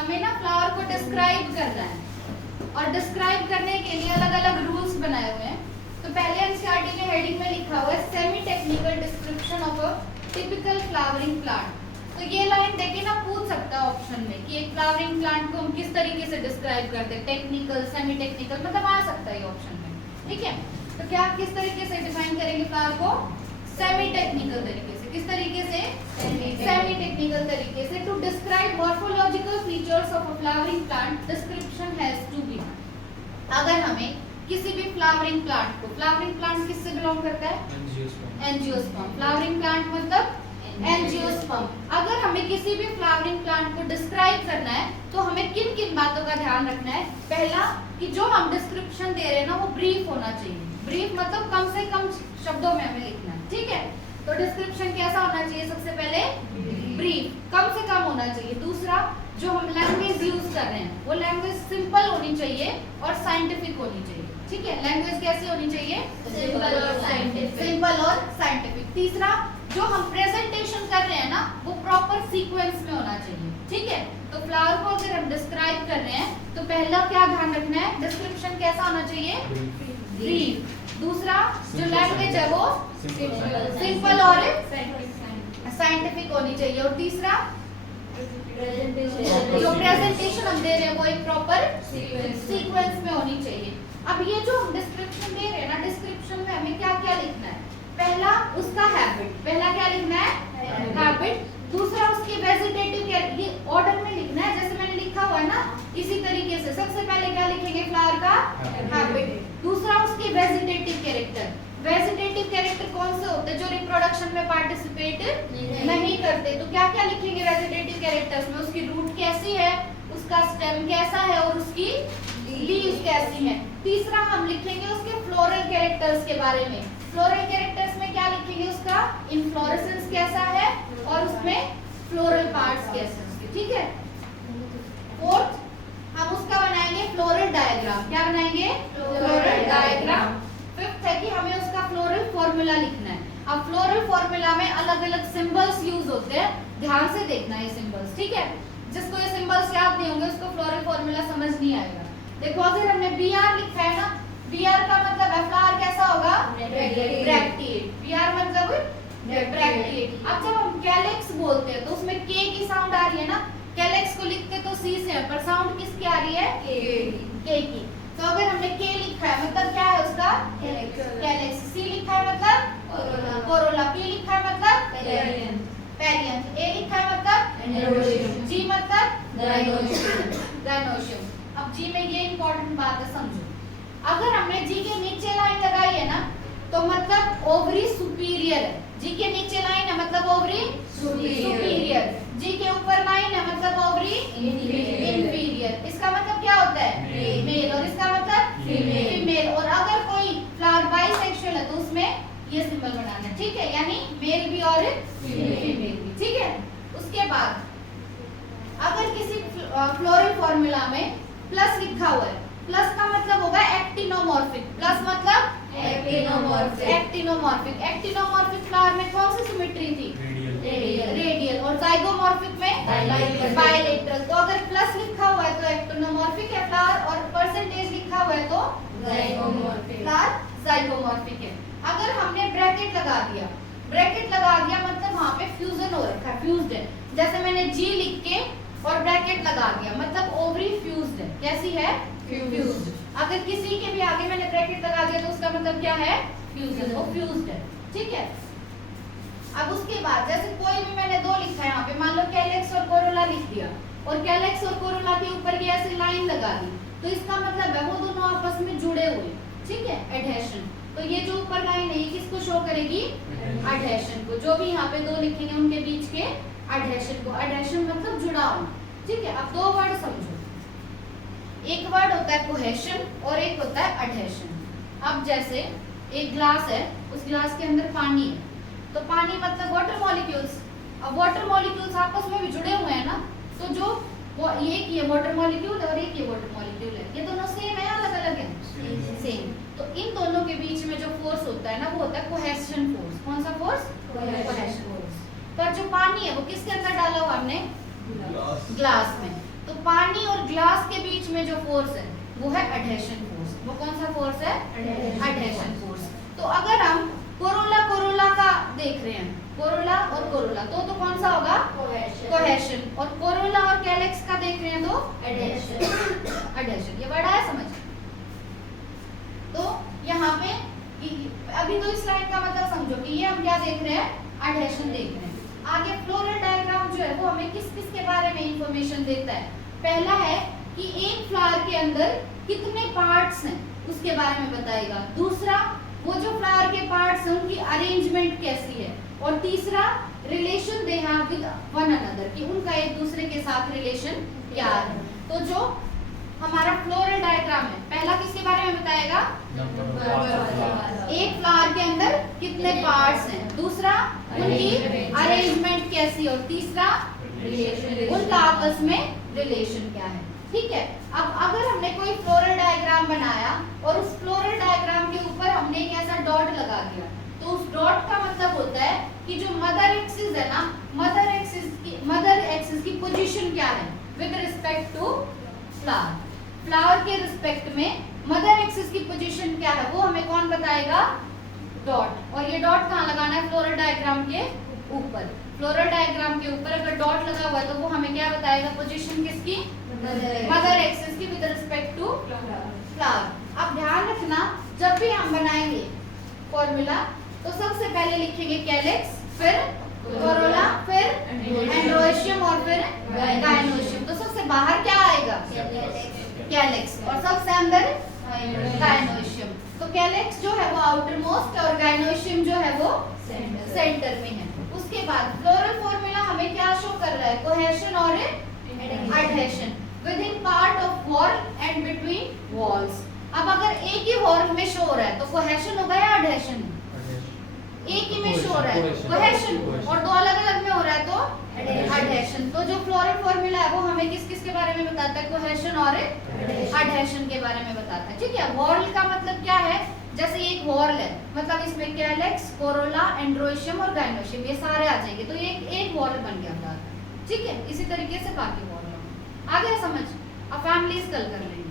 हमें ना फ्लावर को डिस्क्राइब करना है और डिस्क्राइब करने के लिए अलग अलग रूल्स बनाए हुए हैं। तो पहले एनसीईआरटी के हेडिंग में लिखा हुआ है semi technical description of a typical flowering plant. तो ये लाइन देके ना पूछ सकता है ऑप्शन में कि एक फ्लावरिंग प्लांट को हम किस तरीके से डिस्क्राइब करते हैं, टेक्निकल, सेमी टेक्निकल, मतलब आ सकता है ये ऑप्शन में। ठीक है, तो क्या किस तरीके से डिफाइन करेंगे फ्लावर को? सेमी टेक्निकल तरीके से। किस तरीके से? सेमी टेक्निकल तरीके से। To describe morphological features of a flowering plant description has to be. अगर हमें किसी भी फ्लावरिंग प्लांट को, फ्लावरिंग प्लांट किससे बिलोंग करता है? एंजियोस्पर्म। फ्लावरिंग प्लांट मतलब एंजियोस्पर्म। अगर हमें किसी भी फ्लावरिंग प्लांट को डिस्क्राइब करना है तो हमें किन किन बातों का ध्यान रखना है? पहला कि जो हम डिस्क्रिप्शन दे रहे हैं ना वो ब्रीफ होना चाहिए। ब्रीफ मतलब कम से कम शब्दों में हमें लिखना है। ठीक है, तो डिस्क्रिप्शन कैसा होना चाहिए? सबसे पहले ब्रीफ, कम से कम होना चाहिए। दूसरा, जो हम लैंग्वेज यूज कर रहे हैं वो लैंग्वेज सिंपल होनी चाहिए और साइंटिफिक होनी चाहिए। ठीक है, लैंग्वेज कैसी होनी चाहिए? सिंपल और साइंटिफिक। सिंपल और साइंटिफिक। तीसरा, जो हम प्रेजेंटेशन कर रहे हैं ना वो प्रॉपर सीक्वेंस में होना चाहिए। ठीक है, तो फ्लावर को अगर हम डिस्क्राइब कर रहे हैं तो पहला क्या ध्यान रखना है? डिस्क्रिप्शन कैसा होना चाहिए? ब्रीफ। दूसरा, जो लैंग्वेज है वो सिंपल और साइंटिफिक होनी चाहिए। और तीसरा, जो प्रेजेंटेशन हम दे रहे हैं वो एक प्रॉपर सीक्वेंस में होनी चाहिए। अब ये जो हम डिस्क्रिप्शन दे रहे हैं ना, डिस्क्रिप्शन में हमें क्या क्या लिखना है? पहला उसका हैबिट, पहला क्या लिखना है? हैबिट। दूसरा उसकी वेजिटेटिव केयर, ये ऑर्डर में लिखना है जैसे मैंने लिखा हुआ है ना, इसी तरीके से। सबसे पहले क्या लिखेंगे? फ्लावर का हैबिट। दूसरा उसके वेजिटेटिव कैरेक्टर। वेजिटेटिव कैरेक्टर कौन से होते हैं? जो रिप्रोडक्शन में पार्टिसिपेट नहीं करते। तो क्या क्या लिखेंगे वेजिटेटिव कैरेक्टर्स में? उसकी रूट कैसी है, उसका स्टेम कैसा है और उसकी लीव्स कैसी हैं। तीसरा, हम लिखेंगे उसके फ्लोरल कैरेक्टर्स के बारे में। फ्लोरल कैरेक्टर्स में क्या लिखेंगे? उसका इन्फ्लोरेसेंस कैसा है और उसमें फ्लोरल पार्ट्स कैसे उसके। ठीक है। फोर्थ, हम उसका बनाएंगे फ्लोरल डायग्राम। क्या बनाएंगे? Floral diagram. फिफ्थ है कि हमें उसका फ्लोरल फॉर्मूला लिखना है। अब फ्लोरल फॉर्मूला में अलग अलग सिंबल्स यूज होते हैं, ध्यान से देखना ये सिंबल्स। ठीक है, जिसको ये सिंबल्स याद नहीं होंगे उसको फ्लोरल फॉर्मूला समझ नहीं आएगा। देखो, अगर हमने बीआर लिखा है ना, बीआर का मतलब है फ्लावर कैसा होगा? ब्रैक्टिएट। बीआर मतलब ब्रैक्टिएट। अब जब हम कैलेक्स बोलते हैं तो उसमें के की साउंड आ रही है ना, कैलेक्स को लिखते तो सी से है, पर साउंड किसकी आ रही है? के की। तो अगर हमने के लिखा है मतलब क्या है उसका? कैलेक्स। सी लिखा है मतलब कोरोला। पी लिखा है मतलब पेरियंथ। ए लिखा है मतलब जी मतलब गायनोशियम। अब जी में ये इंपॉर्टेंट बात है, समझो। अगर हमने जी के नीचे लाइन लगाई है ना तो मतलब ओवरी सुपीरियर है। जी के नीचे लाइन है मतलब ओवरी सुपीरियर। जी के ऊपर लाइन है मतलब ओवरी इंफीरियर। इसका मतलब क्या होता है? मेल। और इसका मतलब फीमेल। और अगर कोई फ्लावर बाइसेक्सुअल है तो उसमें ये सिंबल बनाना है। ठीक है, यानी मेल भी और फीमेल भी। ठीक है, उसके बाद अगर किसी फ्लोरल फॉर्मूला में प्लस लिखा हुआ है, प्लस का मतलब होगा एक्टिनोमॉर्फिक। प्लस मतलब एक्टिनोमॉर्फिक। एक्टिनोमॉर्फिक फ्लावर में कौन सी सिमेट्री थी? रेडियल। और जाइगोमॉर्फिक में बायलेटरल। तो अगर प्लस लिखा हुआ है तो एक्टिनोमॉर्फिक है फ्लावर, और परसेंटेज लिखा हुआ है तो फ्लावर जाइगोमॉर्फिक है। अगर हमने ब्रैकेट लगा दिया, ब्रैकेट लगा दिया मतलब वहां पे फ्यूजन हो रखा है, फ्यूज्ड है। जैसे मैंने जी लिख के और ब्रैकेट लगा दिया मतलब ओवरी फ्यूज्ड है। कैसी है? फ्यूज्ड। अगर किसी के भी आगे मैंने ब्रैकेट लगा दिया तो उसका मतलब क्या है? फ्यूजन, वो फ्यूज्ड है। ठीक है। अब उसके बाद जैसे कोई भी मैंने दो लिखा है यहाँ पे, मान लो कैलेक्स और कोरोला लिख दिया और कैलेक्स और कोरोला के ऊपर ये ऐसे लाइन लगा दी, तो इसका मतलब है वो दोनों आपस में जुड़े हुए। ठीक है, एडहेशन। तो ये जो ऊपर लाइन है ये किसको शो करेगी? एडहेशन को। जो भी यहाँ पे दो लिखेंगे उनके बीच के एडहेशन को। एडहेशन मतलब जुड़ा होना। ठीक है, अब दो वर्ड समझो। एक वर्ड होता है कोहेशन और एक होता है एडहेशन। अब जैसे एक ग्लास है, उस ग्लास के अंदर पानी है, तो पानी मतलब वाटर मॉलिक्यूल्स। अब वाटर मॉलिक्यूल्स आपस में भी जुड़े हुए हैं ना, तो जो वो एक ये वाटर मॉलिक्यूल और एक ये वाटर मॉलिक्यूल है, ये दोनों सेम है अलग अलग है? सेम। तो इन दोनों के बीच में जो फोर्स होता है ना वो होता है कोहेशन फोर्स। कौन सा फोर्स? Cohesion force. पर जो पानी है वो किसके अंदर डाला हुआ हमने? ग्लास में। तो पानी और ग्लास के बीच में जो फोर्स है वो है एडहेशन फोर्स। वो कौन सा फोर्स है? Adhesion force. तो अगर हम कोरोला का देख रहे हैं, कोरोला और कोरोला तो कौन सा होगा? कोहेशन। और कोरोला और कैलेक्स का देख रहे हैं तो एडहेशन। ये वर्ड आया समझ? तो यहाँ पे अभी तो इस लाइन का मतलब समझो कि ये हम क्या देख रहे हैं? एडहेशन देख रहे हैं। आगे फ्लोरल डायग्राम जो है वो हमें किस किस के बारे में इंफॉर्मेशन देता है? पहला है कि एक फ्लावर के अंदर कितने पार्ट्स हैं उसके बारे में बताएगा। दूसरा, वो जो फ्लावर के पार्ट्स हैं उनकी अरेंजमेंट कैसी है। और तीसरा, relation they have with one another, कि उनका एक दूसरे के साथ रिलेशन क्या है। तो जो हमारा फ्लोरल डायग्राम है, पहला किसके बारे में बताएगा? एक फ्लावर के अंदर कितने पार्ट्स हैं, दूसरा उनकी अरेंजमेंट कैसी, और तीसरा उनका आपस में रिलेशन क्या है। ठीक है। अब अगर हमने कोई फ्लोरल डायग्राम बनाया और उस फ्लोरल डायग्राम के ऊपर हमने एक ऐसा डॉट लगा दिया, तो उस डॉट का मतलब होता है कि जो मदर एक्सिस है ना, मदर एक्सिस की पोजीशन क्या है with respect to flower. Flower के रिस्पेक्ट में मदर एक्सिस की पोजीशन क्या है वो हमें कौन बताएगा? डॉट। और ये डॉट कहाँ लगाना है? फ्लोरल डायग्राम के ऊपर। फ्लोरल डायग्राम के ऊपर अगर डॉट लगा हुआ है तो वो हमें क्या बताएगा? पोजीशन किसकी? मदर एक्सिस की विद रिस्पेक्ट टू फ्लावर। अब ध्यान रखना, जब भी हम बनाएंगे फॉर्मूला तो सबसे पहले लिखेंगे कैलेक्स, फिर कोरोला, फिर एंड्रोशियम और फिर गायनोशियम। तो सबसे बाहर क्या आएगा? कैलेक्स, और सबसे अंदर गायनोशियम। तो कैलेक्स जो है वो आउटर मोस्ट और गायनोशियम जो है वो सेंटर में है। उसके बाद फ्लोरल फॉर्मूला हमें क्या शो कर रहा है? कोहेशन और adhesion with in part of wall and between walls. अब अगर एक ही वॉल में शो हो रहा है तो कोहेशन होगा या एडहेशन? एक ही में शो हो रहा है कोहेशन, और दो अलग अलग में हो रहा है तो एडहेशन। तो जो फ्लोरल फॉर्मूला है वो हमें किस किस के बारे में बताता है? कोहेशन और एडहेशन के बारे में बताता है। ठीक है। वॉल का मतलब क्या है? जैसे एक वॉल है, मतलब इसमें कैलेक्स, कोरोला, एंड्रोशियम और गायनोशियम ये सारे आ जाएंगे, तो ये एक वॉल बन गया था। ठीक है। इसी तरीके से बाकी वॉल आ गया समझ। अब फैमिलीज कल कर लेंगे।